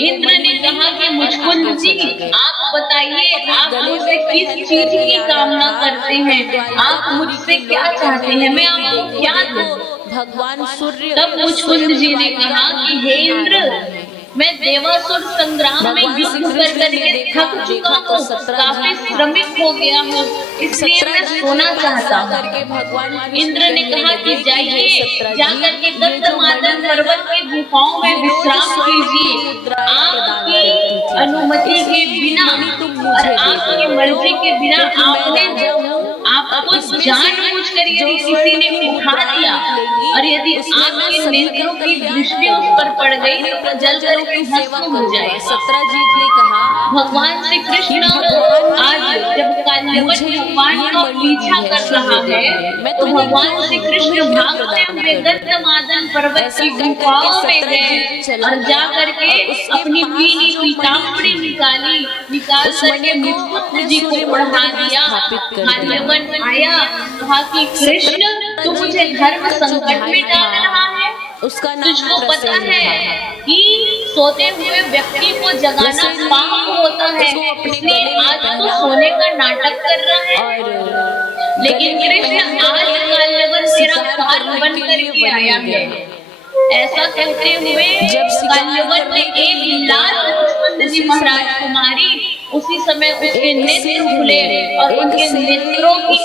इंद्र ने कहा कि मुचकुंद जी आप बताइए, आप मुझसे किस चीज की कामना करते हैं, आप मुझसे क्या चाहते हैं, मैं आपको क्या दूं। भगवान सूर्य तब मुचकुंद जी ने कहा कि हे इंद्र, मैं देवासुर संग्राम में युद्ध कर करके थक चुका हूँ, काफी श्रमिक हो गया हूँ, इसलिए मैं सोना चाहता हूँ। इंद्र ने कहा कि जाइए, जाकर के गंधमादन पर्वत की गुफाओं में विश्राम कीजिए। आपकी अनुमति के बिना और आपकी मर्जी के बिना आपको जानबूझ कर यदि किसी ने उठा दिया और यदि आपके नेत्रों की दृष्टि उस पर पड़ गई तो जल करके भस्म हो जाए। सत्रजीत ने कहा भगवान श्री कृष्ण आज जब काल्यवन भगवान का पीछा कर रहा है तो भगवान श्री कृष्ण भागते हुए गंधमादन पर्वत की गुफाओं में गए और जा करके अपनी पीली पीताम्बरी निकाल करके मुचकुंद जी को बढ़ा दिया। काल्यवन आया, कहा कि कृष्ण तू मुझे धर्म संकट में डाल रहा है, तुझको पता है कि सोते हुए व्यक्ति को जगाना पाप होता है, इसलिए आज तो सोने का नाटक कर रहा है। लेकिन कृष्ण आज काल्यवन तेरा काल बन करके आया है। ऐसा कहते हुए काल्यवन ने एक लाल मुचकुंद जी महाराज को मारी। उसी समय उसके नेत्र खुले और उनके नेत्रों की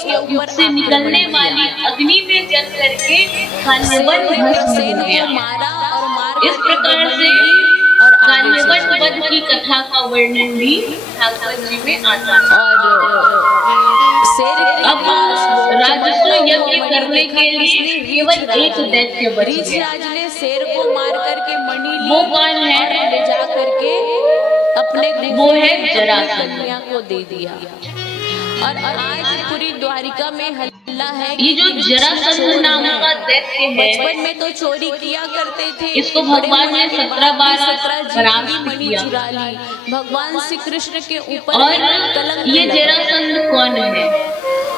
से निकलने वाली अग्नि में जल करके काल्यवन भस्म हो गया। इस प्रकार से काल्यवन वध की कथा का वर्णन भी भागवत जी में आता है। अब राजस्व यज्ञ करने के लिए केवल एक दैत्य बच गया। ने शेर को मार करके मणि वो कौन है? ले जा करके अपने वो है जरासंध को दे दिया। और आज पूरी द्वारिका में हल्ला है। ये जो जरासंध नाम का दैत्य है, बचपन में तो चोरी किया करते थे, इसको भगवान ने 17 बार परास्त किया। चुरा ली, भगवान श्री कृष्ण के ऊपर और ये जरासंध कौन है?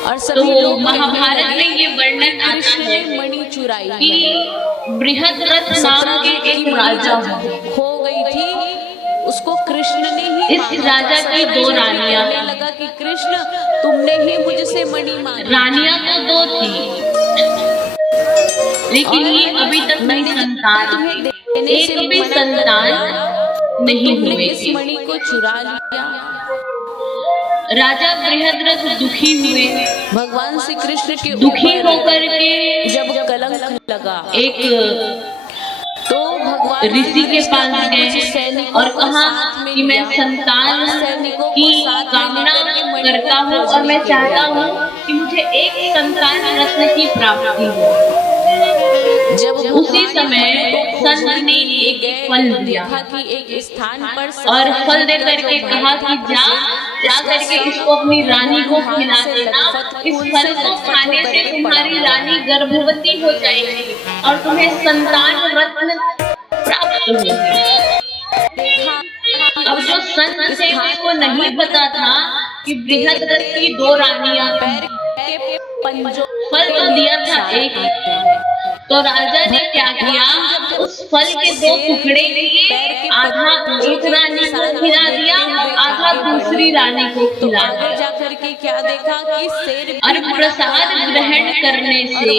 और तो महाभारत में ये वर्णन आता है मणि चुराई कि बृहद्रथ नाम के एक राजा खो गई थी, उसको कृष्ण ने ही इस राजा की 2 रानियां लगा कि कृष्ण तुमने ही मुझसे मणि मांगी। रानियां तो 2 थी, लेकिन ये अभी तक नहीं संतान, एक भी संतान नहीं हुए थे। मणि को चुरा लिया। राजा बृहद्रथ दुखी हुए। भगवान श्री कृष्ण के दुखी होकर के जब कलंक लगा, एक तो भगवान ऋषि के पास गए और कहा कि मैं संतान की कामना करता हूँ और मैं चाहता हूँ कि मुझे एक संतान रत्न की प्राप्ति हो। जब उसी समय संत ने एक फल दिया कि एक स्थान पर और फल दे करके कहा कि जा करके इसको अपनी रानी को खिला देना। इस फल को खाने से तुम्हारी रानी गर्भवती हो जाएगी और तुम्हें संतान रत्न प्राप्त होगी। अब जो संत थे को नहीं पता था कि बृहद्रथ की 2 रानियां पैर के पंजों फल तो दिया था एक, तो राजा ने क्या किया, उस फल के 2 टुकड़े किए, आधा एक रानी को खिला दिया, आधा दूसरी रानी को खिला दिया। जाकर के क्या देखा कि शेर और प्रसाद ग्रहण करने से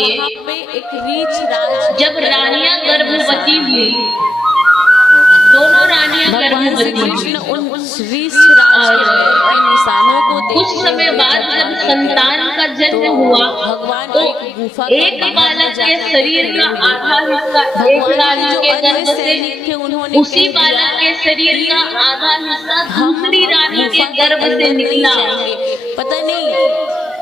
एक रीछ राज जब रानियां गर्भवती हुई, दोनों रानियां गर्भवती हुई और कुछ समय बाद जब संतान का जन्म हुआ तो एक बालक के शरीर का आधा हिस्सा एक रानी के गर्भ से, उसी बालक के शरीर का आधा हिस्सा दूसरी रानी के गर्भ से निकला। पता नहीं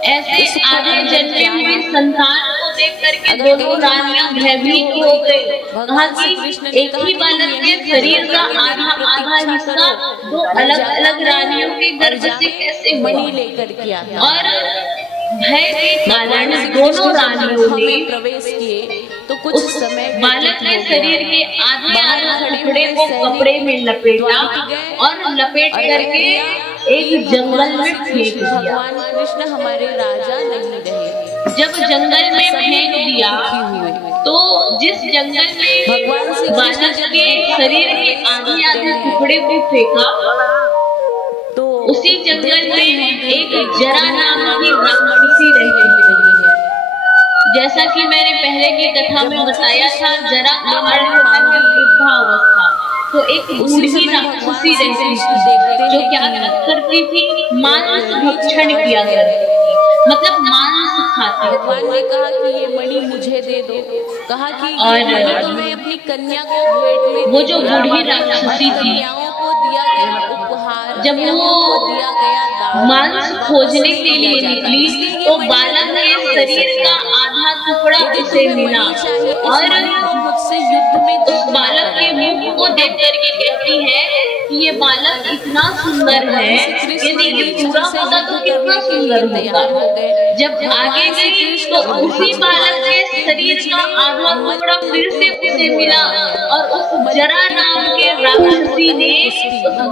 ऐसे आधे जन्मे हुए संतान को देख करके दोनों रानियां भयभीत हो गई। कहा कि एक ही बालक के शरीर का आधा हिस्सा 2 अलग अलग रानियों के गर्भ से कैसे मणि लेकर किया। और भय के कारण दोनों रानियों ने प्रवेश किए तो कुछ उस समय बालक के शरीर के आधे टुकड़े को कपड़े में लपेटा और लपेट करके एक जंगल में फेंक दिया। भगवान कृष्ण हमारे राजा नहीं रहे। जब जंगल में फेंक दिया तो जिस जंगल में भगवान श्री बालक के शरीर के आधे आधे टुकड़े को फेंका, तो उसी जंगल में एक जरा नाम की राक्षसी रहती है। जैसा कि मैंने पहले की कथा में बताया था, जरा का अर्थ होता है वृद्धावस्था। तो एक बूढ़ी राक्षसी रहती थी जो क्या करती थी, मांस भक्षण किया करती थी, मतलब मांस खाती। भगवान ने कहा कि ये मणि मुझे दे दो, कहा कि ये मणि तो मैं अपनी कन्या को भेंट में, वो जो बूढ़ी राक्षसी थी, को दिया गया उपहार, जब वो दिया गया मांस खोजने के लिए निकली तो बालक के शरीर का आधा टुकड़ा उसे मिला और मुझसे युद्ध में उस बालक के मुख को देख करके कहती है कि ये बालक इतना सुंदर है, यदि ये पूरा होता तो कितना सुंदर होता। जब आगे गई तो उसी बालक के शरीर का आधा टुकड़ा फिर से उसे मिला और उस जरा नाम के राक्षसी ने उस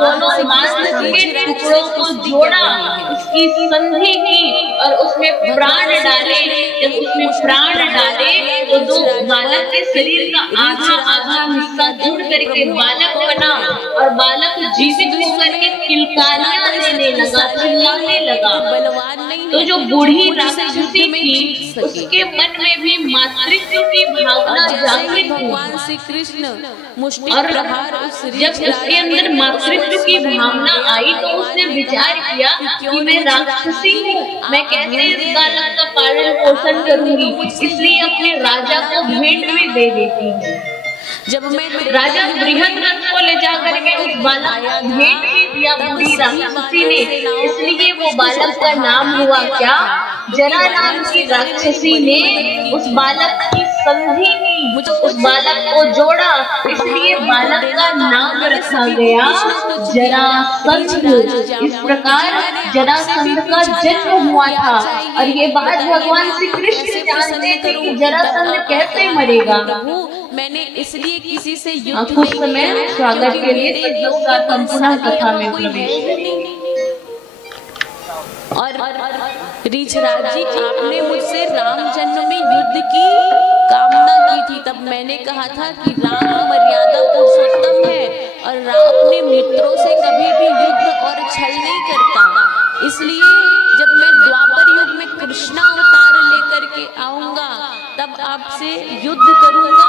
दोनों मांस के टुकड़ों को जोड़ा, उसकी संधि की और उसमें प्राण डाले। जब उसमें प्राण डाले तो दो बालक के शरीर का आधा आधा हिस्सा जुड़ करके बालक बना और बालक जीवित होकर के किलकारियां देने लगा, चिल्लाने लगा। तो जो बूढ़ी राक्षसी थी उसके मन में भी मातृत्व की भावना जागृत हुई भगवान श्री कृष्ण और जब उसके अंदर मातृत्व की भावना आई तो उसने विचार किया कि मैं राक्षसी हूँ, मैं कैसे इस बालक का पालन पोषण करूंगी, इसलिए अपने राजा को भेंट में दे देती हूँ। जब मैं राजा बृहद रथ को ले जाकर के उस बालक को भेंट में दिया बूढ़ी राक्षसी ने, इसलिए वो बालक का नाम हुआ क्या, जरा नाम की राक्षसी ने उस बालक की संधि की, उस बालक को जोड़ा, इसलिए बालक का नाम रखा गया जरासंध। इस प्रकार जरासंध का जन्म हुआ था और ये बात भगवान श्री कृष्ण जानते थे कि जरासंध कैसे मरेगा। मैंने इसलिए किसी से युद्ध कुछ समय स्वागत के लिए हम पुनः कथा में प्रवेश करेंगे। और ऋषराज जी, आपने मुझसे राम जन्म में युद्ध की कामना की थी, तब मैंने कहा था कि राम मर्यादा पुरुषोत्तम है और राम अपने मित्रों से कभी भी युद्ध और छल नहीं करता। इसलिए जब मैं द्वापर युग में कृष्णा अवतार लेकर के आऊंगा तब आपसे युद्ध करूंगा,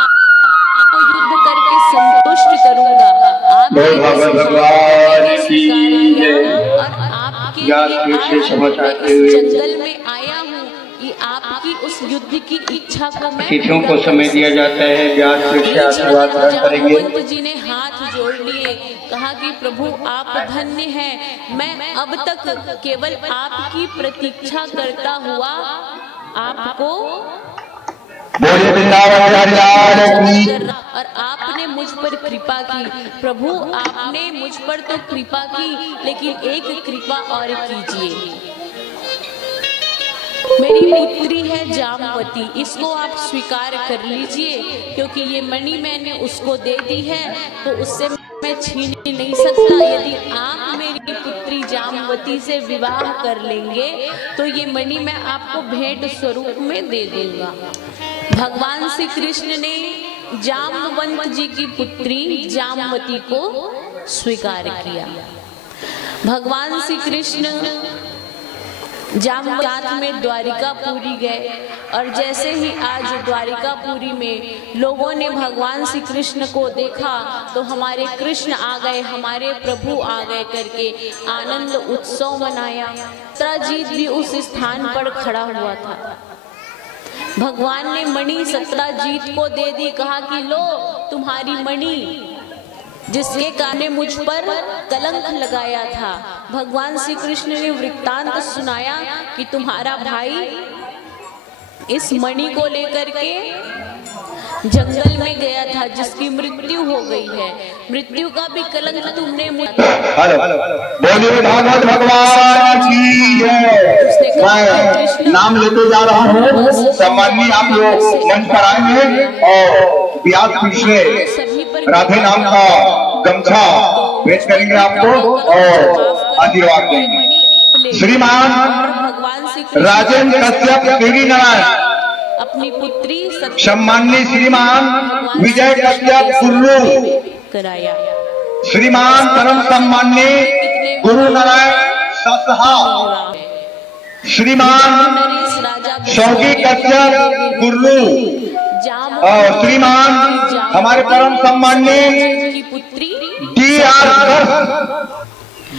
आपको युद्ध करके संतुष्ट करूंगा। आप जंगल में आया हूँ कि आपकी उस युद्ध की इच्छा को मैं, तिथियों को समय दिया जाता है। जाम्बवंत जी ने हाथ जोड़ लिए, कहा कि प्रभु आप धन्य हैं, मैं अब तक केवल आपकी प्रतीक्षा करता हुआ आपको और आपने मुझ पर कृपा की। प्रभु आपने मुझ पर तो कृपा की, लेकिन एक कृपा और कीजिए। मेरी पुत्री है जामवती, इसको आप स्वीकार कर लीजिए, क्योंकि ये मणि मैंने उसको दे दी है तो उससे मैं छीन नहीं सकता। यदि आप मेरी पुत्री जामवती से विवाह कर लेंगे तो ये मणि मैं आपको भेंट स्वरूप में दे दूंगा। भगवान श्री कृष्ण ने जाम्बवंत जी की पुत्री जामवती को स्वीकार किया। भगवान श्री कृष्ण जामवती में द्वारिकापुरी गए और जैसे ही आज द्वारिकापुरी में लोगों ने भगवान श्री कृष्ण को देखा तो हमारे कृष्ण आ गए, हमारे प्रभु आ गए करके आनंद उत्सव मनाया। सत्राजीत भी उस स्थान पर खड़ा हुआ था। भगवान ने मणि सत्राजीत को दे दी, कहा कि लो तुम्हारी मणि, जिसके कारण मुझ पर कलंक लगाया था। भगवान श्री कृष्ण ने वृत्तांत सुनाया कि तुम्हारा भाई इस मणि को लेकर के जंगल में गया था, जिसकी मृत्यु हो गई है। मृत्यु का भी कलंक तुमने भागवत भगवान की जय। मैं नाम लेते जा रहा हूँ, सम्माननीय आप लोग मंच पर आएंगे और व्यास कृष्ण राधे नाम का गमछा भेंट करेंगे आपको और आशीर्वाद देंगे। श्रीमान भगवान श्री राजेंद्र कश्यप देवी नारायण, अपनी पुत्री सम्माननीय श्रीमान विजय कश्यप गुरु कराया। श्रीमान परम सम्माननीय गुरु नारायण ससहा, श्रीमान शौकी कश्यप गुरु और श्रीमान हमारे परम सम्माननीय की पुत्री DR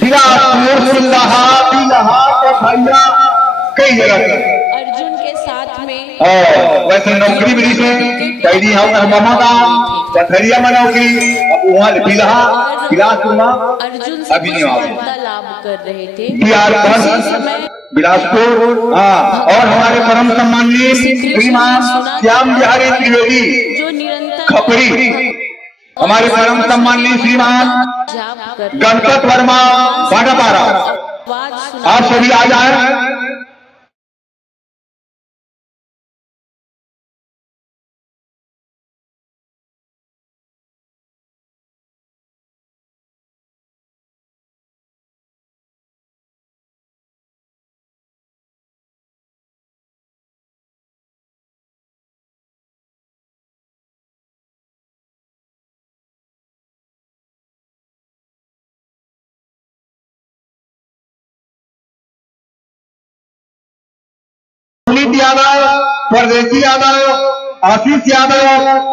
बिलासपुर सिल्लाहा भैया कई जगह अर्जुन के साथ में और वैसे नौकरी मिली से कैदी हम मामा का पथरिया में नौकरी अब वहाँ बिलासपुर अर्जुन से अभी नहीं आ लाभ कर रहे थे। DR बिलासपुर। हाँ, और हमारे परम सम्माननीय श्रीमान श्याम बिहारी त्रिवेदी जो निरंतर खपरी, हमारे परम सम्माननीय श्रीमान जाप कर गणपत वर्मा बाडापारा, आप सभी आ जाए। पुनीत यादव, परदेसी यादव, आशीष यादव,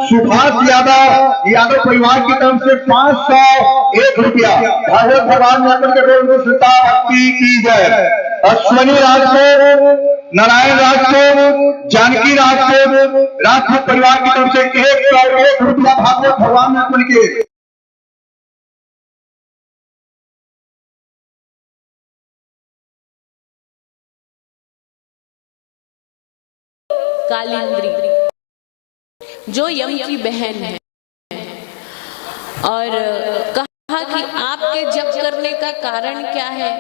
सुभाष यादव, यादव परिवार की तरफ से 501 रुपया भागवत भगवान यादव के रोल में श्रद्धा भक्ति की जय। अश्वनी राजपूत, नारायण राजपूत, जानकी राजपूत, राजपूत परिवार की तरफ से 101 रुपया भागवत भगवान यादव के। कालिंद्री जो यम की बहन है और कहा कि आपके जप करने का कारण क्या है,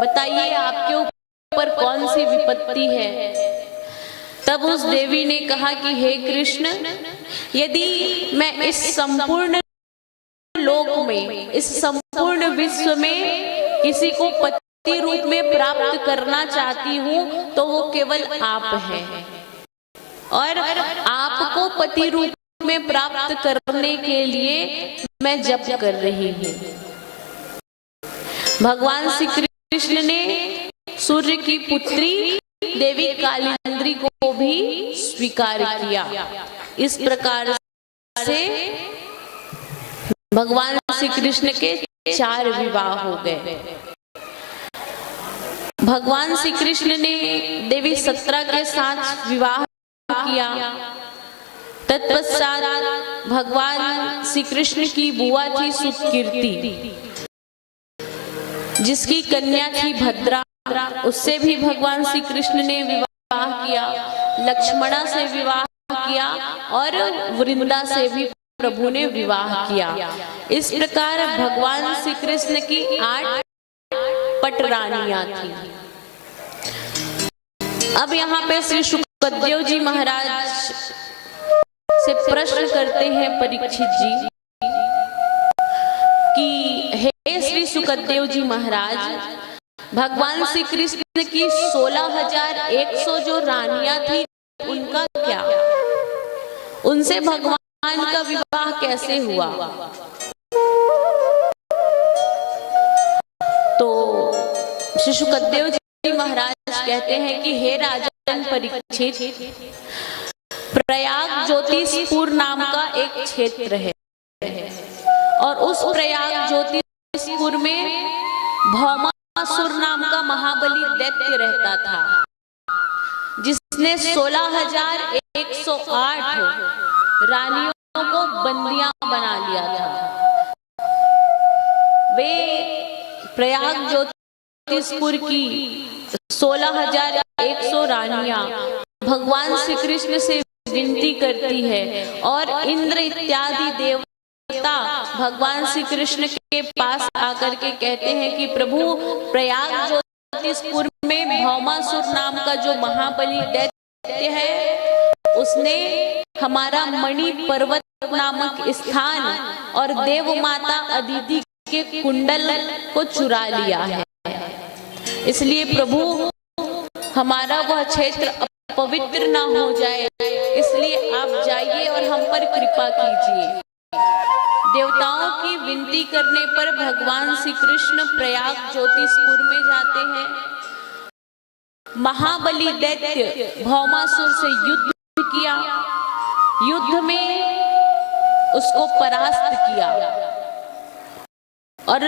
बताइए आपके ऊपर कौन सी विपत्ति है। तब उस देवी ने कहा कि हे कृष्ण, यदि मैं इस संपूर्ण लोक में, इस संपूर्ण विश्व में किसी को पति रूप में प्राप्त करना चाहती हूँ तो वो केवल आप हैं, और आपको पति रूप में प्राप्त करने के लिए मैं जप कर रही हूँ। भगवान श्री कृष्ण ने सूर्य की पुत्री देवी कालिंद्री को भी स्वीकार किया। इस प्रकार से भगवान श्री कृष्ण के 4 विवाह हो गए। भगवान श्री कृष्ण ने देवी सत्रा के साथ विवाह किया। तत्पश्चात भगवान श्री कृष्ण की बुआ थी सुकीर्ति, जिसकी कन्या थी भद्रा, उससे भी भगवान श्री कृष्ण ने विवाह किया। लक्ष्मणा से विवाह किया और वृंदा से भी प्रभु ने विवाह किया। इस प्रकार भगवान श्री कृष्ण की 8 पटरानियां थी। अब यहाँ पे श्री शुकदेव जी महाराज से प्रश्न करते हैं परीक्षित जी कि हे श्री शुकदेव जी महाराज, भगवान श्री कृष्ण की 16,100 जो रानियां थी उनका क्या, उनसे भगवान का विवाह कैसे हुआ? तो श्री शुकदेव जी महाराज कहते हैं कि हे राजन परीक्षित, प्रयाग ज्योतिषपुर नाम का एक क्षेत्र है और उस प्रयाग ज्योतिषपुर में भौमासुर नाम का महाबली दैत्य रहता था, जिसने 16,108 रानियों को बंदियां बना लिया था। वे प्रयाग ज्योतिषपुर की 16,100 रानियां भगवान श्री कृष्ण से विनती करती है और इंद्र इत्यादि देवता भगवान श्री कृष्ण के पास आकर के कहते हैं कि प्रभु, प्रयाग ज्योतिषपुर में भौमासुर नाम का जो महाबली दैत्य है, उसने हमारा मणि पर्वत नामक स्थान और देव माता अदिति के कुंडल को चुरा लिया है। इसलिए प्रभु हमारा वह क्षेत्र अपवित्र ना हो जाए, इसलिए आप जाइए और हम पर कृपा कीजिए। देवताओं की विनती करने पर भगवान श्री कृष्ण प्रयाग ज्योतिषपुर में जाते हैं। महाबली दैत्य भौमासुर से युद्ध किया, युद्ध में उसको परास्त किया और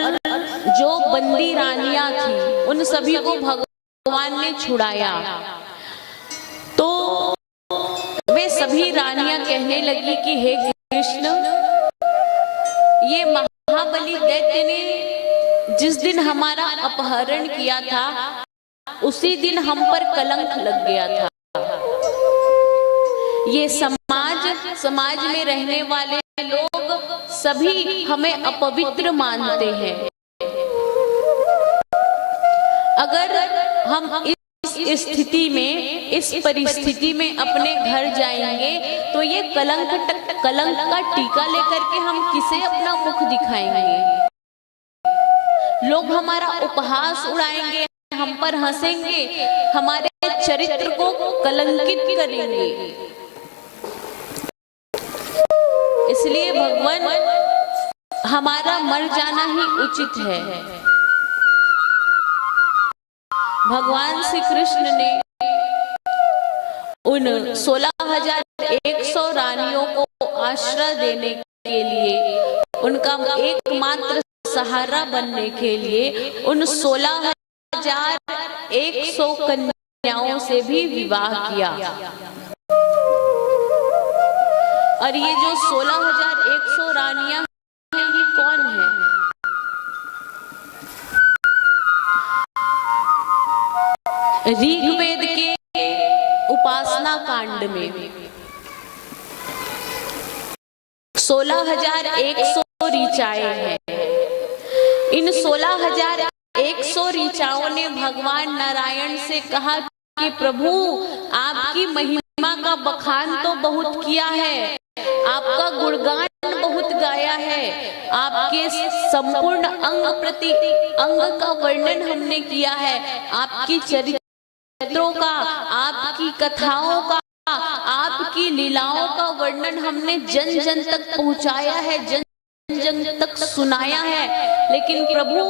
जो बंदी रानियां थी उन सभी को भगवान ने छुड़ाया। तो वे सभी रानियां कहने लगी कि हे कृष्ण, ये महाबली दैत्य ने जिस दिन हमारा अपहरण किया था उसी दिन हम पर कलंक लग गया था। ये समाज में रहने वाले लोग सभी हमें अपवित्र मानते हैं। अगर हम इस स्थिति में, इस परिस्थिति में अपने घर जाएंगे तो ये कलंक का टीका लेकर के हम किसे अपना मुख दिखाएंगे? लोग हमारा उपहास उड़ाएंगे, हम पर हंसेंगे, हमारे चरित्र को कलंकित करेंगे। इसलिए भगवान, हमारा मर जाना ही उचित है। भगवान श्री कृष्ण ने उन 16,100 रानियों को आश्रय देने के लिए, उनका एकमात्र सहारा बनने के लिए उन 16,100 कन्याओं से भी विवाह किया। और ये जो 16,100 रानियां हैं, ये कौन है? ऋग्वेद के उपासना कांड में 16,100 ऋचाएं हैं। इन 16,100 ऋचाओं ने भगवान नारायण से कहा कि प्रभु, आपकी महिमा का बखान तो बहुत किया है, आपका गुणगान बहुत गाया है, आपके संपूर्ण अंग प्रति अंग का वर्णन हमने किया है, आपकी चरित्रों का, आपकी कथाओं का, आपकी लीलाओं का वर्णन हमने जन जन तक पहुंचाया है, जन जन तक सुनाया है। लेकिन प्रभु,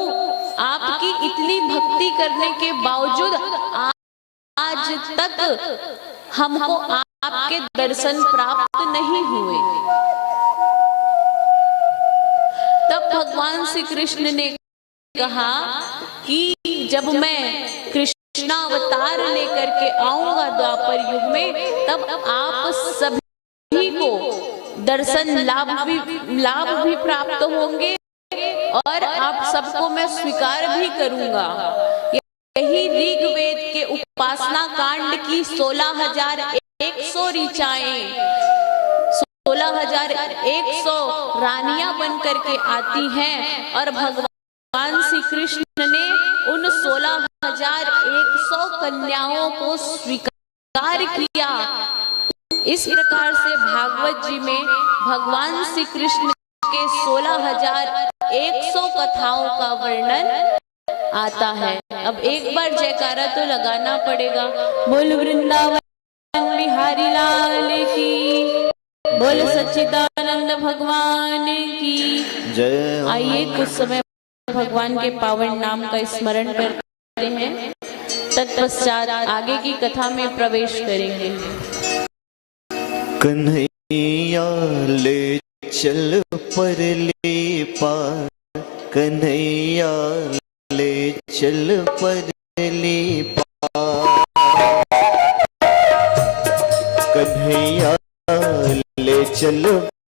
आपकी इतनी भक्ति करने के बावजूद आज तक हमको आपके दर्शन प्राप्त नहीं हुए। तब भगवान श्री कृष्ण ने कहा कि जब मैं कृष्णावतार लेकर के आऊंगा द्वापर युग में, तब आप सभी को दर्शन लाभ भी प्राप्त होंगे और आप सबको मैं स्वीकार भी करूंगा। यही ऋग्वेद के उपासना कांड की 16,100 ऋचाएं, 16,100 रानियां बन करके आती हैं और भगवान श्री कृष्ण ने उन 16,100 कन्याओं को स्वीकार किया। इस प्रकार से भागवत जी में भगवान श्री कृष्ण के 16,100 कथाओं का वर्णन आता है। अब एक बार जयकारा तो लगाना पड़ेगा। बोल वृंदावन बिहारी लाल की, बोल सच्चिदानंद भगवान की जय। आइए कुछ समय भगवान के पावन नाम का स्मरण करते हैं, तत्पश्चात आगे की कथा में प्रवेश करेंगे। कन्हैया ले चल परले पार, कन्हैया ले चल परले पार, कन्हैया ले चल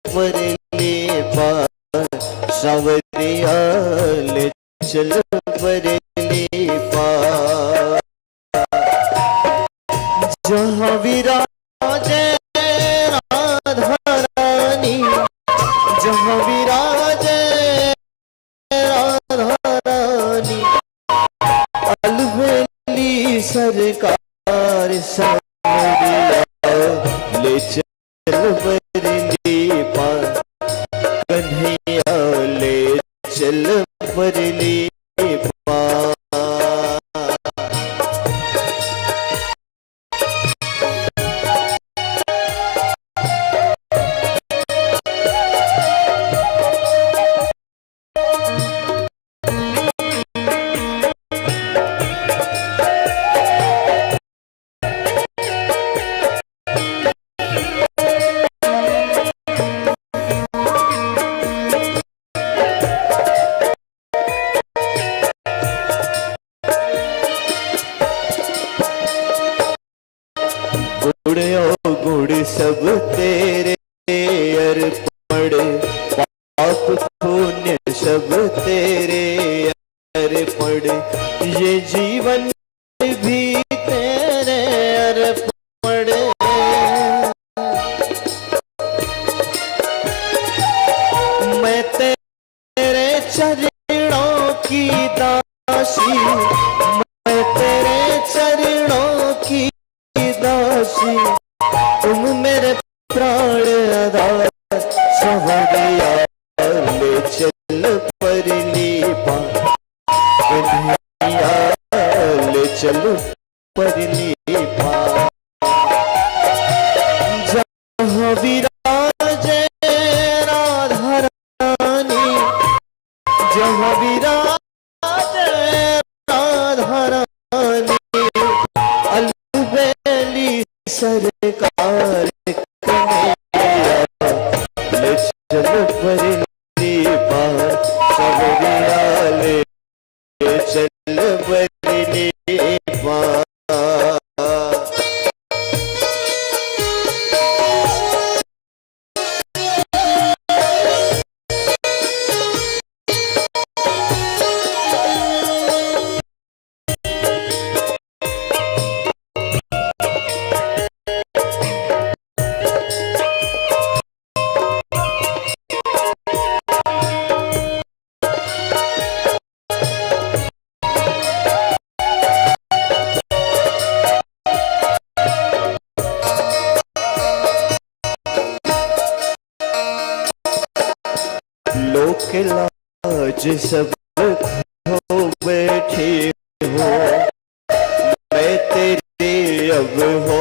परले पार, सावरिया ले चल परले पार। जहाँ विराजे राधा रानी, जहाँ विराजे राधा रानी, अलवेली सरकार सावरिया ले चल परले पार, कन्हैया ले चल परले पार। सब तेरे अर्पण, ये जीवन भी तेरे अर्पण। मैं तेरे चरणों की दासी, मैं तेरे चरणों की दासी, तुम मेरे प्राण आधार। सवरिया ले चल परली पार, कन्हैया ले चल परली पार। जहाँ विराजे राधा रानी, जहाँ विराजे राधा रानी, अलबेली सरकार कन्हैया ले चल परली पार। सवरिया ले चल परली पार। लोक लाज सब हो बैठे हो, मैं तेरे अब हो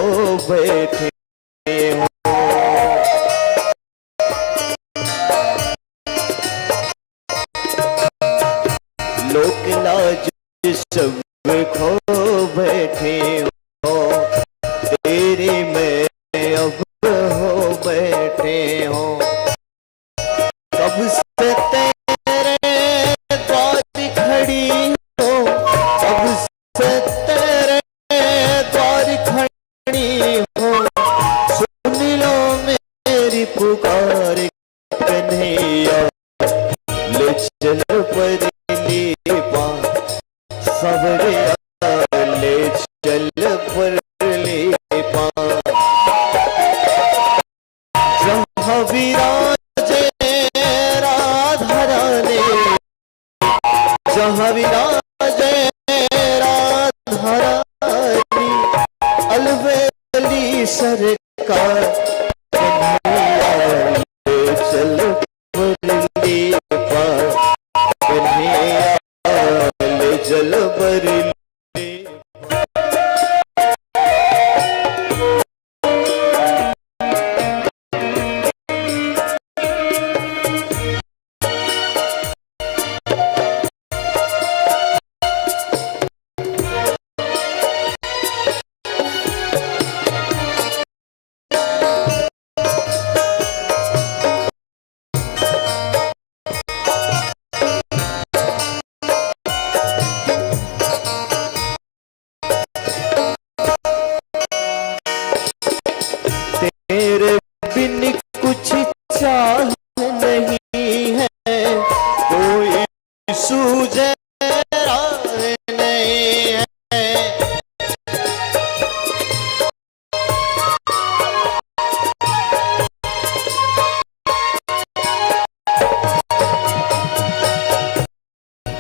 बैठे हो। लोक लाज सब खो बैठे हो, तेरे मैं अब हो बैठे हो। कब से तेरे द्वार खड़ी हो, कब से तेरे द्वार खड़ी हो, सुन लो मेरी पुकार कन्हैया ले चल परली पार। सवरिया ले चल परली पार। जहाँ विराजे राधा रानी, जहाँ विराजे राधा रानी, अलबेली सरकार कन्हैया ले चल परली पार। कन्हैया ले चल परली पार। तेरे बिन कुछ चाह नहीं है, कोई सूझे राह नहीं है।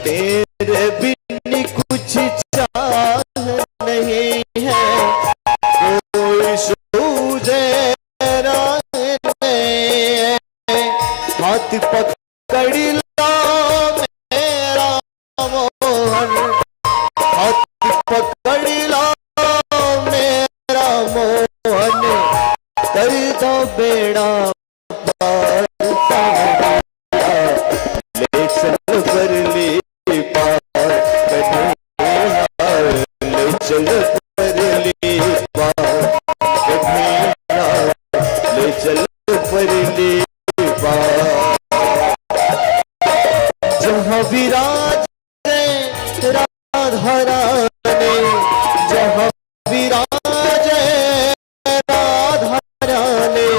तेरे बिन कुछ चाह नहीं है, कोई सूझे राह नहीं है। हाथ पकड़ लो मेरा मोहन, हाथ पकड़ लो मेरा मोहन, कर दो बेड़ा पार। ले चल परली पार, कन्हैया ले चल परली पार। कन्हैया ले चल परली पार। जहाँ विराजे राधा रानी, जहाँ विराजे राधा रानी,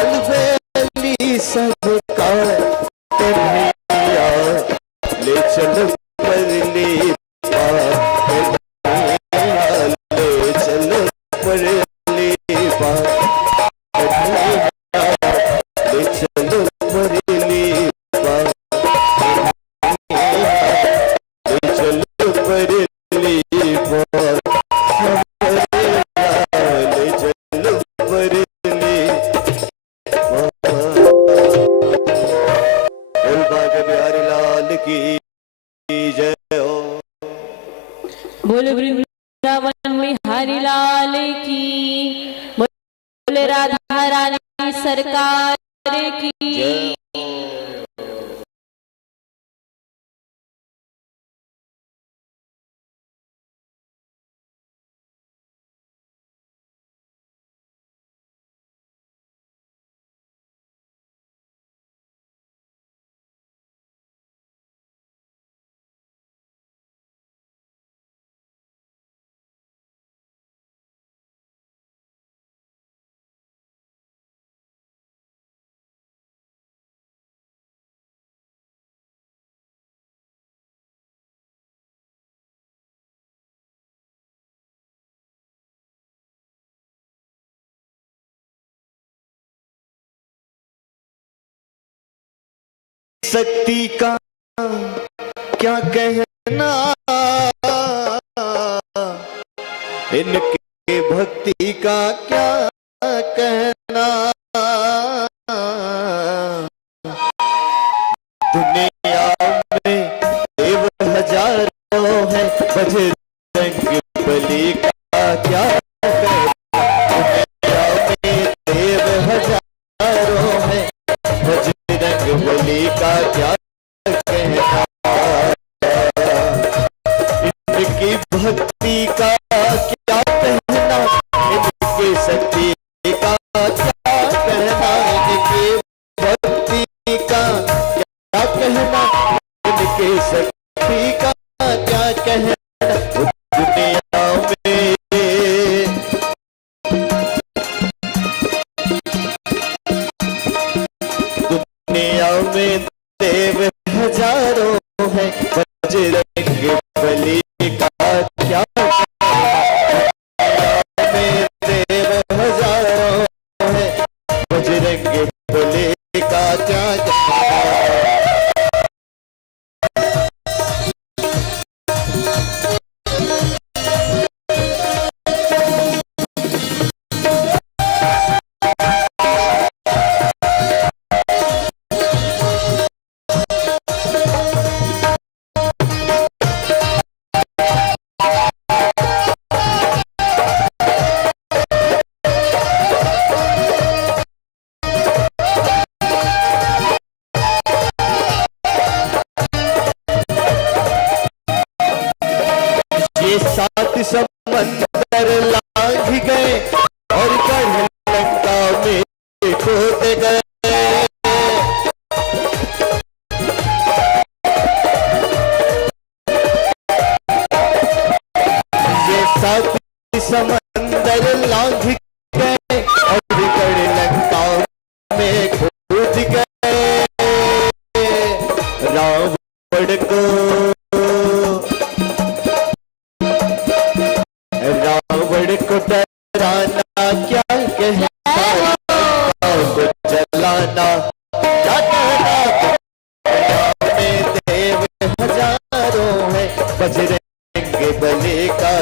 अलबेली सबका कन्हैया के बिहारी लाल की जय हो। बोले वृंदावन बिहारी लाल की, बोले राधा रानी सरकार की जय। शक्ति का क्या कहना, इनके भक्ति का क्या कहना। दुनिया में देव हजारों है, बजरंग बली का क्या कहना। दुनिया में देव हजारों है, बजरंग बली का क्या कहना। इनकी भक्ति का क्या कहना, इनकी शक्ति का क्या कहना। इनकी भक्ति का क्या कहना, इनकी शक्ति का क्या कहना। दुनिया में दुनिया में देव हजारों है, बजरंग बली का क्या कहना। दुनिया में देव हजारों है, बजरंग बली का क्या कहना। ये सात समंदर लांघ गए और गढ़ लंका में खोद गए। ये सात समंदर लांघ गए और गढ़ लंका में खोद गए। रावण को डराना क्या कहना, को जलाना क्या कहना। में देव हजारों है, बजरंग बली का